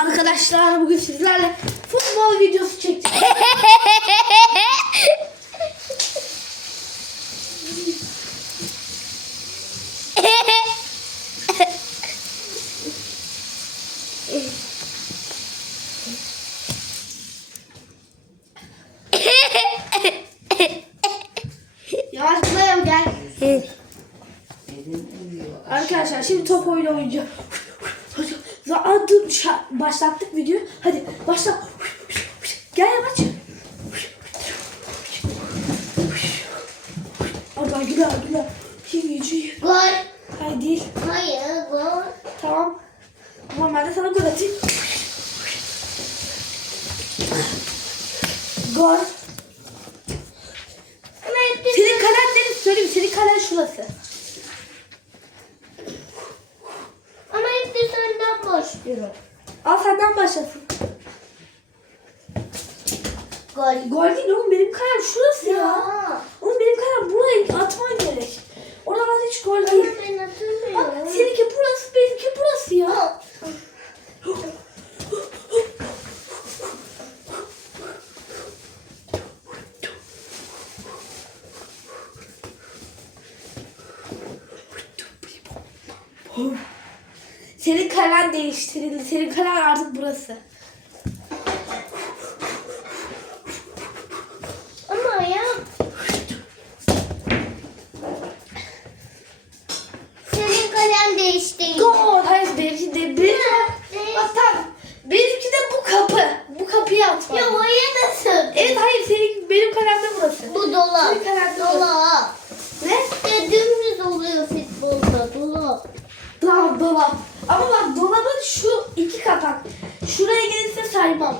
Arkadaşlar bugün sizlerle futbol videosu çektik. Yavaş dayan gel. Arkadaşlar şimdi top oyunu oynayacağız. Başlattık videoyu. Hadi başla. Gel yavaş. Güler güler. Kim geçiyor? Gol. Hayır değil. Hayır gol. Tamam. Tamam ben de sana gol atayım. Gol. Ama Senin kalen ne? Söyleyeyim senin kalen şurası. ama hep de Al senden başlasın. Gol. Gol değil oğlum benim kalem şurası ya. Ya. Oğlum benim kalem buraya atman gerek. Oradan hiç gol Ama değil. ben Bak seninki burası benimki burası ya. Senin kalen değiştirildi. Senin kalen artık burası. Ama ya. Senin kalem değişti. Gol. Hayır benimki de bir. Bak tamam. Benimki de bu kapı. Bu kapıyı atman. Ya oraya nasıl? Evet hayır senin benim kalem de burası. Bu dolap. Senin kalem de Dolap. Ne? Ya dümdüz oluyor futbolda dolap. Tamam dolap. Ama bak dolabın şu iki kapak. Şuraya gelirse saymam.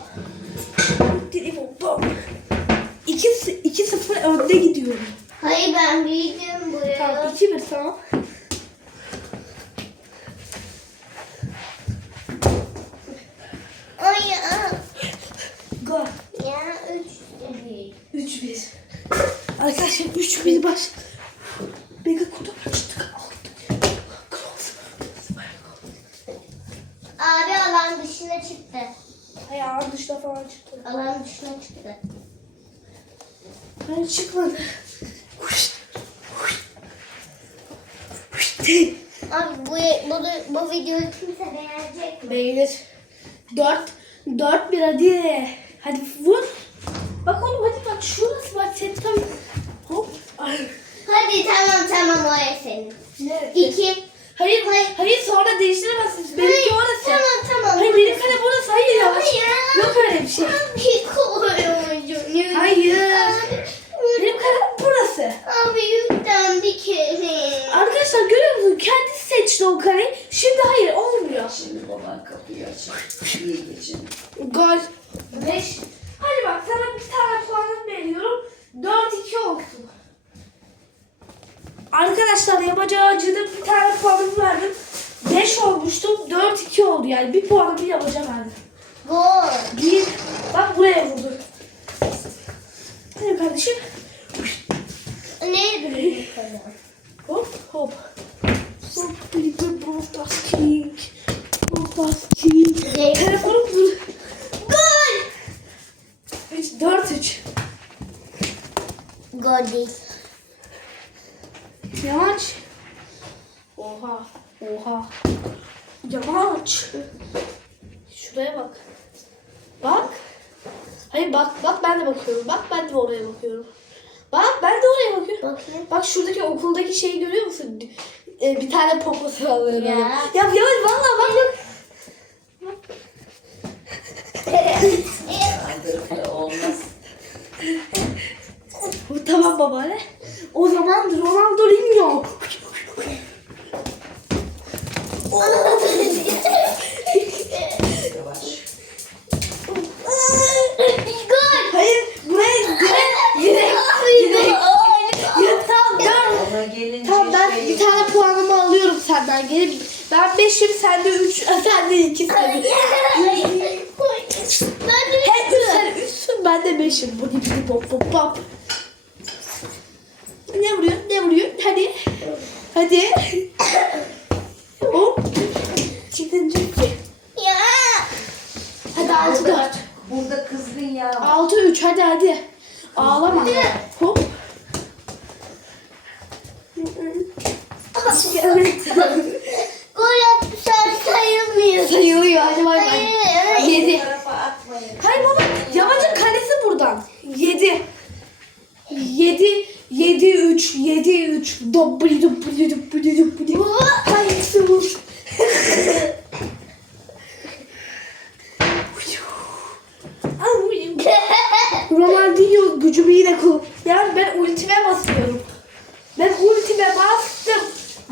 İki sıfır önde gidiyorum. Hayır ben büyüdüm buraya. Tamam iki bir tamam. Ay ya. Gol. Ya üç değil. Üç bir. Arkadaşlar üç bir alan dışına çıktı. Ayağım dışına falan çıktı. Alan dışına çıktı. Hayır çıkmadı. Abi bu, bu, bu videoyu kimse beğenecek mi? Beğenir. Dört. Dört bir hadi. Hadi vur. Bak oğlum hadi bak şurası bak sen tabii. Hop. Hadi tamam tamam o ev senin. Ne? İki. Hayır hayır. Hayır sonra değiştiremezsiniz. Benimki Hayır, orası. Tamam tamam. Hayır benim kale burası. Hayır ya. Hayır. Yok öyle bir şey. Abi koyuyorum. Hayır. Abi, Benim kalem burası. abi yükten bir kere. Arkadaşlar görüyor musun? Kendisi seçti o kareyi. Şimdi hayır olmuyor. Şimdi baban kapıyı açar. İyi geçin. Gol. 5. Hadi bak sana bir tane puanım veriyorum. 4-2 olsun. Arkadaşlar yamacı bir tane puanım verdim. 5 olmuştum. 4-2 oldu yani. Bir puanı bir yamaca verdim. Gol. Bir. Bak buraya vurdu. Hadi kardeşim. Ne büyük kalem? Hop hop. Hop bir Brawl King. Brawl King. Ne? Telefonum vurdu. Gol. 3 4 3. Gol değil. Yamaç. Oha. Oha. Yamaç. Şuraya bak. Bak. Hayır bak bak ben de bakıyorum. Bak ben de oraya bakıyorum. Bak ben de oraya bakıyorum. Bakayım. Bak şuradaki okuldaki şeyi görüyor musun? Ee, bir tane var böyle. Ya. Ya yavaş valla bak bak. Olmaz. Tamam baba ne? O zaman Ronaldinho. Yavaş. Senden geri. Ben 5'im sen de 3 sen de 2 sen de. Ben de Hem 3 sen 3'sün ben de 5'im. Bu gibi pop pop pop. Ne vuruyor? Ne vuruyor? Hadi. Hadi. Hop. Çıktın çıktı. Ya. Hadi 6 4. Burada kızdın ya. 6 3 hadi hadi. Ağlama. Hop. Hadi bay bay. Hayır. 7. Bu tarafa atmayın. Hayır baba Yamacın kalesi buradan. 7. 7 7 3 7 3 Dobbli dobbli dobbli dobbli. Hangisi vur? Ronaldinho gücümü yine kul. Yani ben ultime basıyorum. Ben ultime bastım.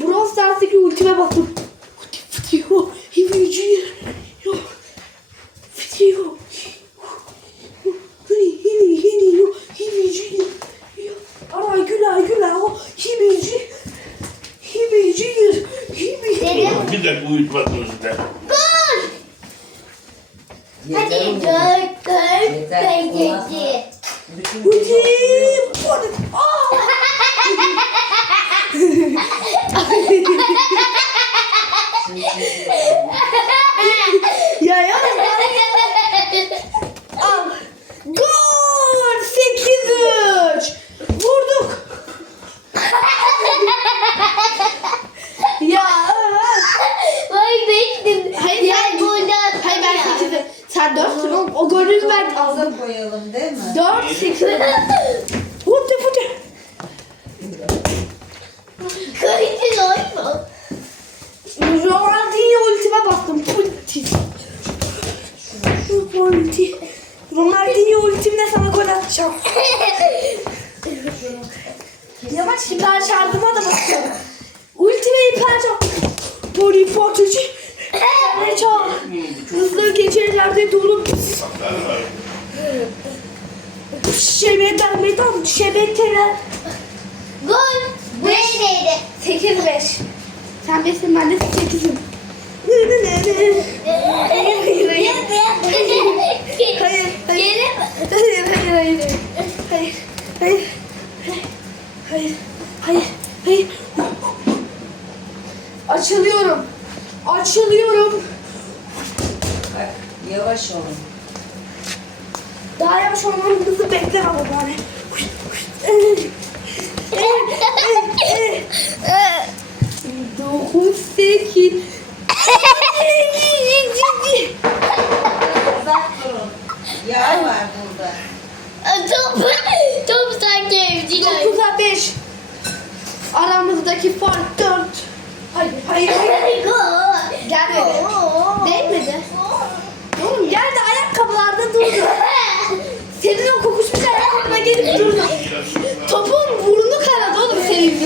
Brawl Stars'taki ultime bastım. Bir dakika uyutmadınız da. Gol. Yeter Hadi mi? dört dört Yeter. beş yedi. Bütün Ultim. Gördünüz ben. Aza koyalım değil mi? 4, 8. What the fuck? Kayıtın oyma. Ronaldinho ultime bastım. Ulti. Ulti. Ronaldinho ultimle sana gol atacağım. Yavaş şimdi ben şartıma da bakıyorum. Ultime hipercam. Body 4 çok. Hızlı geçerlerde durup şebeden medan şebeteler. Gol. Bu neydi? 8 5. Sen besin ben de 8'im. hayır hayır. hayır hayır. Hayır hayır hayır. Hayır hayır. Hayır hayır hayır. Açılıyorum. Açılıyorum. Bak yavaş olun. Daha yavaş olmamızı bekle ama bari. Dokuz sekiz. Uzak durun. Yağ var burada. Top, top sanki evciler. 9'a 5. Aramızdaki fark 4. Hayır, hayır, hayır. Gol. Gelmedi. Değmedi. Oğlum geldi ayakkabılarda durdu. Senin o kokuşmuş ayakkabına gelip durdu. Topun burnu kanadı oğlum senin.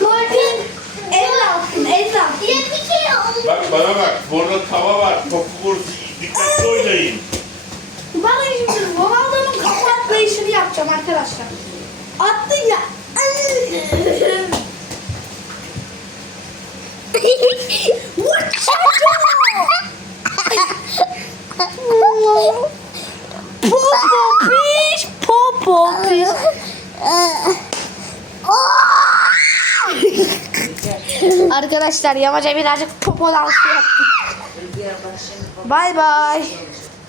Gördün. Elle attın, elle attın. Oldu. Bak bana bak. Burada tava var. Topu vur. Dikkatli oynayın. Bana şimdi Ronaldo'nun kafa atlayışını yapacağım arkadaşlar. Attın ya. Piş, popo piş. Arkadaşlar yamaca birazcık popo dansı yaptık. Bye bye.